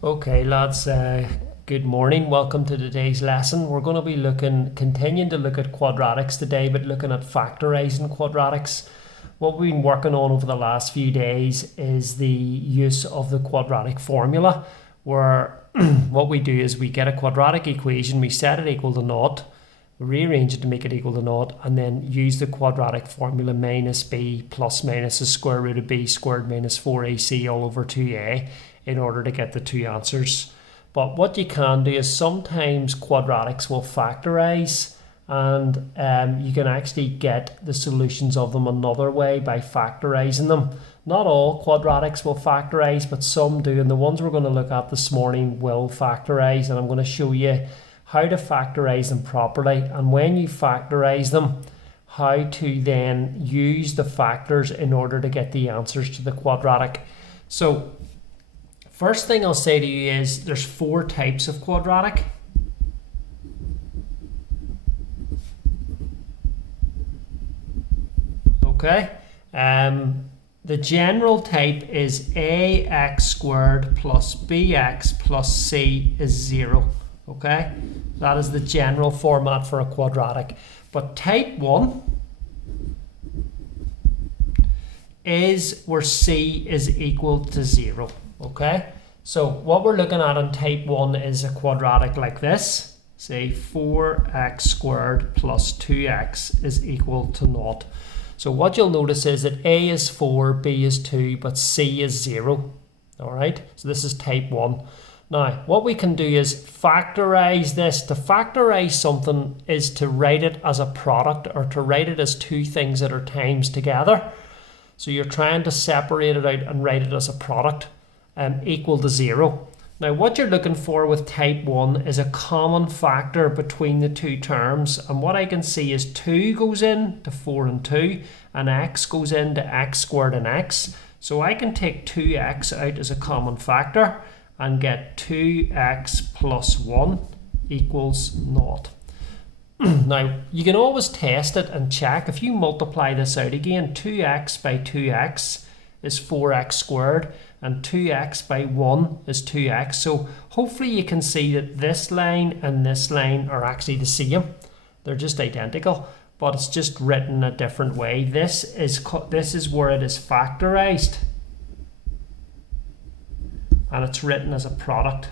Okay, lads, good morning. Welcome to today's lesson. We're going to be continuing to look at quadratics today, but looking at factorizing quadratics. What we've been working on over the last few days is the use of the quadratic formula, where what we do is we get a quadratic equation, we set it equal to naught, rearrange it to make it equal to naught, and then use the quadratic formula minus b plus minus the square root of b squared minus 4ac all over 2a in order to get the two answers. But what you can do is sometimes quadratics will factorize, and you can actually get the solutions of them another way by factorizing them. Not all quadratics will factorize, but some do, and the ones we're going to look at this morning will factorize, and I'm going to show you how to factorize them properly, and when you factorize them, how to then use the factors in order to get the answers to the quadratic. So first thing I'll say to you is there's four types of quadratic. Okay, the general type is ax squared plus bx plus c is 0. Okay, that is the general format for a quadratic. But type 1 is where c is equal to 0. Okay, so what we're looking at in type 1 is a quadratic like this. Say 4x squared plus 2x is equal to 0. So what you'll notice is that a is 4, b is 2, but c is 0. All right, so this is type 1. Now, what we can do is factorize this. To factorize something is to write it as a product, or to write it as two things that are times together. So you're trying to separate it out and write it as a product equal to 0. Now, what you're looking for with type 1 is a common factor between the two terms. And what I can see is 2 goes in to 4 and 2, and x goes into x squared and x. So I can take 2x out as a common factor and get 2x plus 1 equals 0. Now, you can always test it and check. If you multiply this out again, 2x by 2x is 4x squared, and 2x by 1 is 2x. So hopefully you can see that this line and this line are actually the same. They're just identical, but it's just written a different way. This is where it is factorized, and it's written as a product.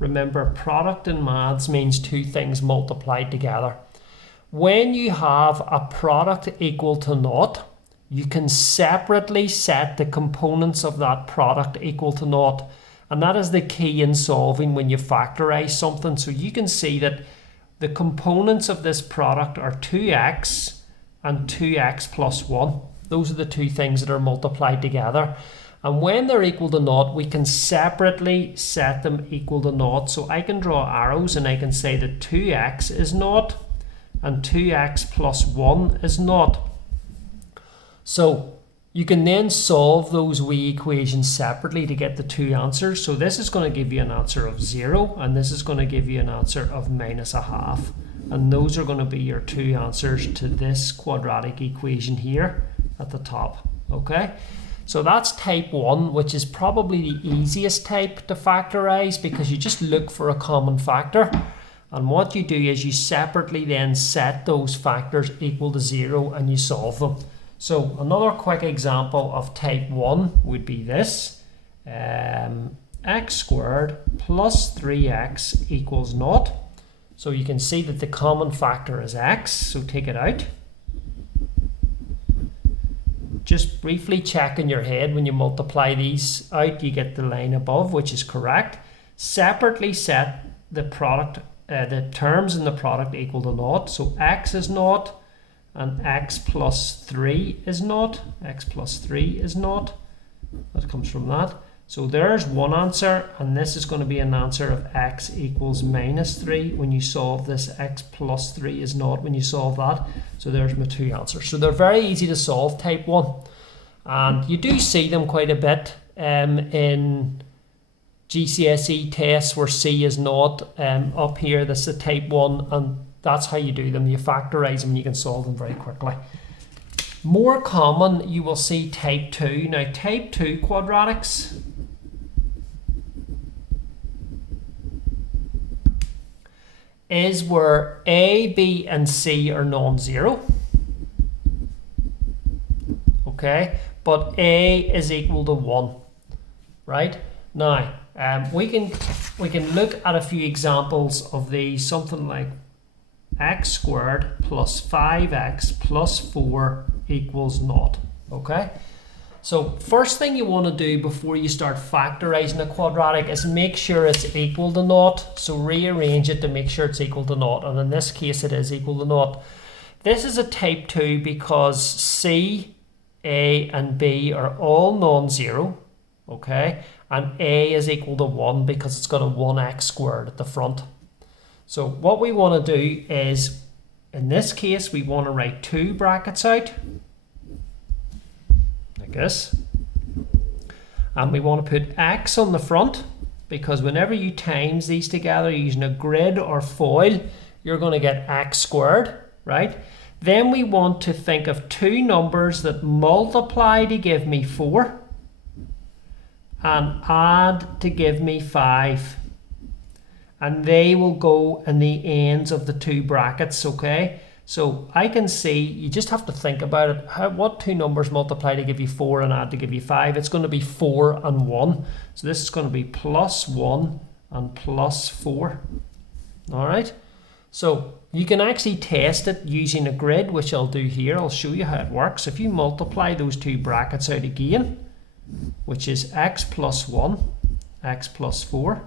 Remember, product in maths means two things multiplied together. When you have a product equal to naught, you can separately set the components of that product equal to naught. And that is the key in solving when you factorize something. So you can see that the components of this product are 2x and 2x plus 1. Those are the two things that are multiplied together. And when they're equal to naught, we can separately set them equal to naught. So I can draw arrows and I can say that 2x is naught and 2x plus 1 is naught. So you can then solve those wee equations separately to get the two answers. So this is going to give you an answer of 0, and this is going to give you an answer of minus a half. And those are going to be your two answers to this quadratic equation here at the top. Okay, so that's type 1, which is probably the easiest type to factorize because you just look for a common factor. And what you do is you separately then set those factors equal to 0 and you solve them. So another quick example of type 1 would be this. X squared plus 3x equals 0. So you can see that the common factor is x, so take it out. Just briefly check in your head when you multiply these out, you get the line above, which is correct. Separately set the product, the terms in the product equal to 0. So x is 0. And x plus 3 is 0. X plus 3 is 0. That comes from that. So there's one answer, and this is going to be an answer of x equals minus 3 when you solve this. X plus 3 is 0 when you solve that. So there's my two answers. So they're very easy to solve, type 1. And you do see them quite a bit in GCSE tests where C is 0. Up here, this is a type 1, and that's how you do them. You factorize them and you can solve them very quickly. More common, you will see type 2. Now, type 2 quadratics is where A, B, and C are non-zero. Okay, but A is equal to 1, right? Now, we can look at a few examples of these, something like x squared plus 5x plus 4 equals 0, okay? So first thing you want to do before you start factorizing a quadratic is make sure it's equal to 0. So rearrange it to make sure it's equal to 0, and in this case it is equal to 0. This is a type 2 because C, A and B are all non-zero, okay? And A is equal to 1 because it's got a 1x squared at the front. So what we want to do is, in this case, we want to write 2 brackets out, like this. And we want to put x on the front, because whenever you times these together using a grid or foil, you're going to get x squared, right? Then we want to think of 2 numbers that multiply to give me 4 and add to give me 5. And they will go in the ends of the 2 brackets, okay? So I can see, you just have to think about it. What 2 numbers multiply to give you 4 and add to give you 5? It's going to be 4 and 1. So this is going to be plus 1 and plus 4. All right? So you can actually test it using a grid, which I'll do here. I'll show you how it works. If you multiply those 2 brackets out again, which is x plus 1, x plus 4,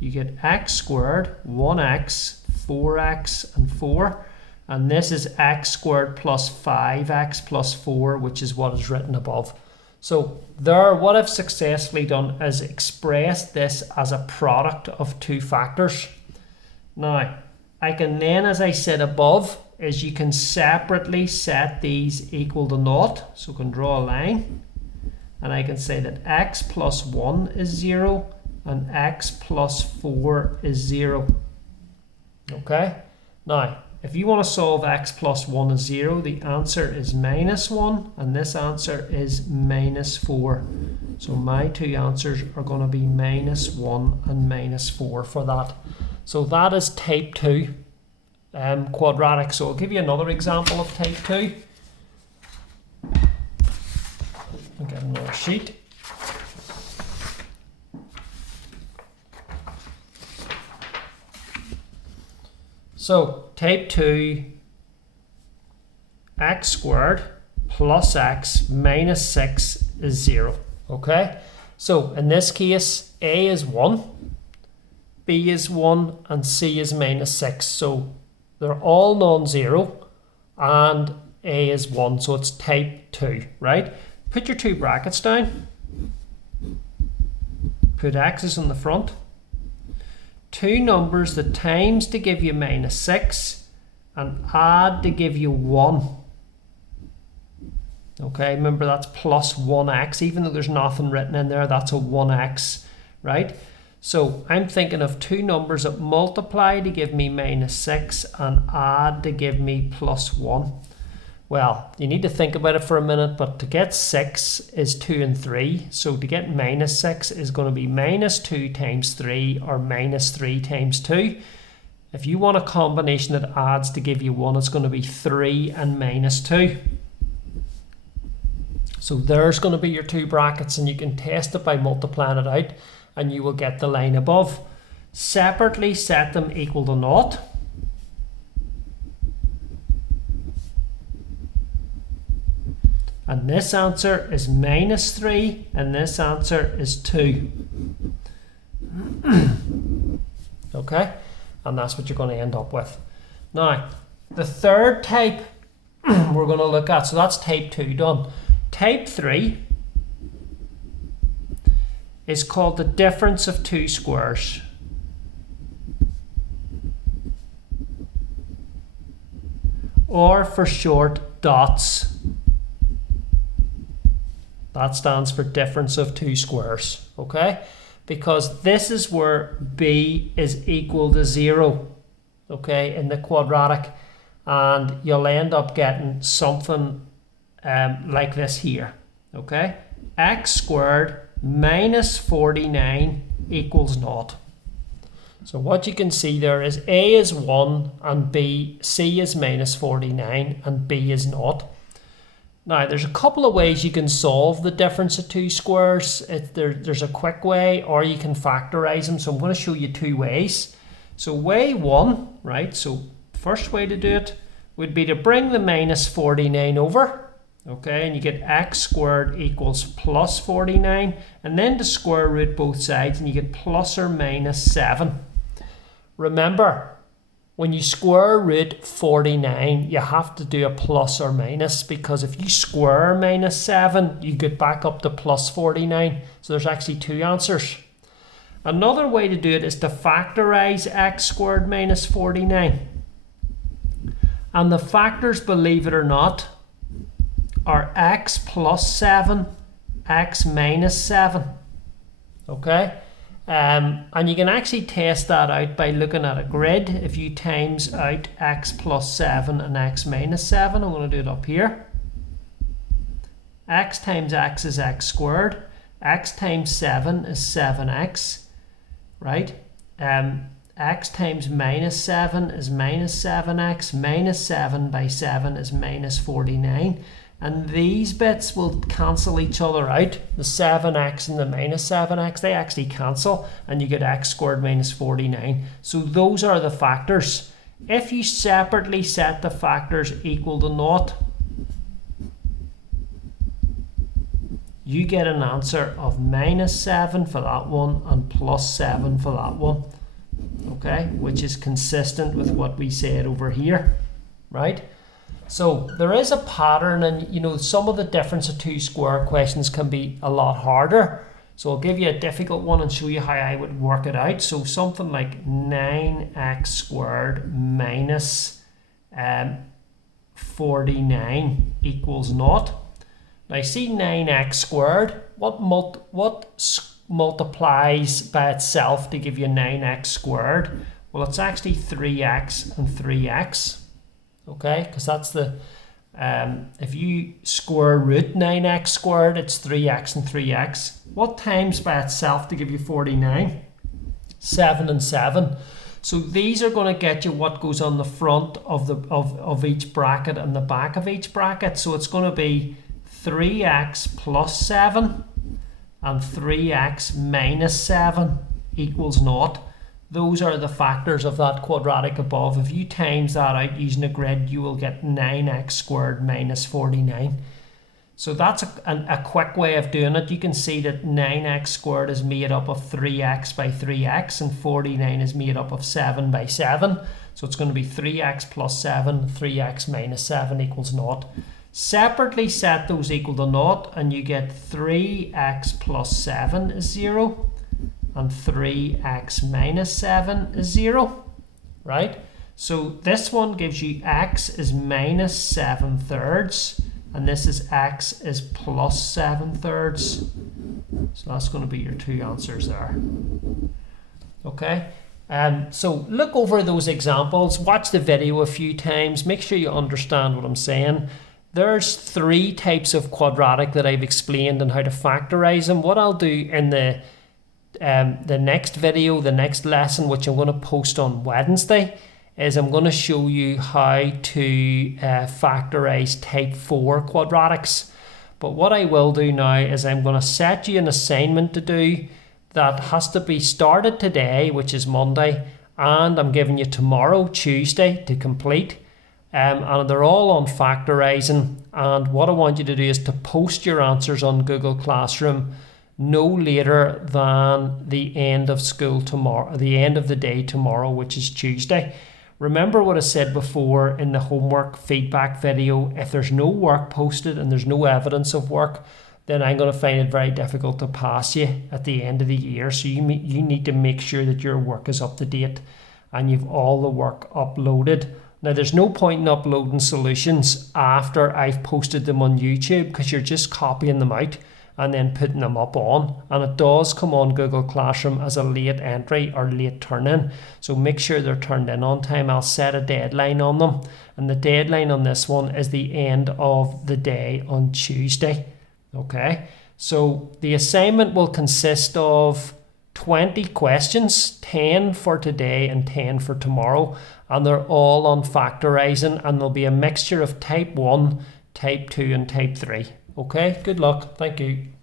you get x squared, 1x, 4x, and 4. And this is x squared plus 5x plus 4, which is what is written above. So there, what I've successfully done is expressed this as a product of 2 factors. Now, I can then, as I said above, is you can separately set these equal to 0. So I can draw a line. And I can say that x plus 1 is 0 and x plus 4 is 0. Okay? Now, if you want to solve x plus 1 is 0, the answer is minus 1, and this answer is minus 4. So my 2 answers are going to be minus 1 and minus 4 for that. So that is type 2 quadratic. So I'll give you another example of type 2. I'll get another sheet. So type 2, x squared plus x minus 6 is 0. Okay? So in this case, A is 1, B is 1, and C is minus 6. So they're all non-zero, and A is 1. So it's type 2, right? Put your 2 brackets down. Put x's on the front. 2 numbers that times to give you minus 6 and add to give you 1. Okay, remember that's plus 1x. Even though there's nothing written in there, that's a 1x, right? So I'm thinking of 2 numbers that multiply to give me minus 6 and add to give me plus 1. Well, you need to think about it for a minute, but to get 6 is 2 and 3. So to get minus 6 is going to be minus 2 times 3 or minus 3 times 2. If you want a combination that adds to give you 1, it's going to be 3 and minus 2. So there's going to be your 2 brackets, and you can test it by multiplying it out, and you will get the line above. Separately set them equal to 0. And this answer is minus 3, and this answer is 2. Okay? And that's what you're going to end up with. Now, the third type we're going to look at, so that's type 2 done. Type 3 is called the difference of 2 squares. Or for short, dots. That stands for difference of 2 squares, okay? Because this is where b is equal to 0, okay, in the quadratic. And you'll end up getting something like this here, okay? X squared minus 49 equals 0. So what you can see there is A is 1 and C is minus 49 and B is not. Now there's a couple of ways you can solve the difference of two squares. There's a quick way, or you can factorize them. So I'm going to show you two ways. So way 1, right, so first way to do it would be to bring the minus 49 over, okay, and you get x squared equals plus 49, and then to square root both sides and you get plus or minus 7. Remember, when you square root 49, you have to do a plus or minus, because if you square minus 7, you get back up to plus 49. So there's actually two answers. Another way to do it is to factorize x squared minus 49. And the factors, believe it or not, are x plus 7, x minus 7. Okay? And you can actually test that out by looking at a grid. If you times out x plus 7 and x minus 7, I'm going to do it up here. X times x is x squared. X times 7 is 7x, right? X times minus 7 is minus 7x. Minus 7 by 7 is minus 49. And these bits will cancel each other out. The 7x and the minus 7x, they actually cancel, and you get x squared minus 49. So those are the factors. If you separately set the factors equal to 0, you get an answer of minus 7 for that one and plus 7 for that one. Okay, which is consistent with what we said over here, right? So there is a pattern, and you know, some of the difference of two square questions can be a lot harder. So I'll give you a difficult one and show you how I would work it out. So something like 9x squared minus 49 equals 0. Now see 9x squared, what multiplies by itself to give you 9x squared? Well, it's actually 3x and 3x. Okay, because that's the, if you square root 9x squared, it's 3x and 3x. What times by itself to give you 49? 7 and 7. So these are going to get you what goes on the front of each bracket and the back of each bracket. So it's going to be 3x plus 7 and 3x minus 7 equals 0. Those are the factors of that quadratic above. If you times that out using a grid, you will get 9x squared minus 49. So that's a quick way of doing it. You can see that 9x squared is made up of 3x by 3x, and 49 is made up of 7 by 7. So it's going to be 3x plus 7, 3x minus 7 equals 0. Separately set those equal to 0, and you get 3x plus 7 is 0. And 3x minus 7 is 0, right? So this one gives you x is minus 7 thirds, and this is x is plus 7 thirds. So that's going to be your two answers there. Okay, so look over those examples, watch the video a few times, make sure you understand what I'm saying. There's three types of quadratic that I've explained and how to factorize them. What I'll do in the next video, the next lesson, which I'm going to post on Wednesday, is I'm going to show you how to factorize type 4 quadratics. But what I will do now is I'm going to set you an assignment to do that has to be started today, which is Monday, and I'm giving you tomorrow, Tuesday, to complete. And they're all on factorizing, and what I want you to do is to post your answers on Google Classroom no later than the end of school tomorrow, the end of the day tomorrow, which is Tuesday. Remember what I said before in the homework feedback video. If there's no work posted and there's no evidence of work, then I'm going to find it very difficult to pass you at the end of the year. So you need to make sure that your work is up to date and you've all the work uploaded. Now, there's no point in uploading solutions after I've posted them on YouTube, because you're just copying them out and then putting them up on, and it does come on Google Classroom as a late entry or late turn-in, so make sure they're turned in on time. I'll set a deadline on them, and the deadline on this one is the end of the day on Tuesday. Okay, so the assignment will consist of 20 questions, 10 for today and 10 for tomorrow, and they're all on factorising, and there'll be a mixture of type 1, type 2 and type 3. Okay, good luck. Thank you.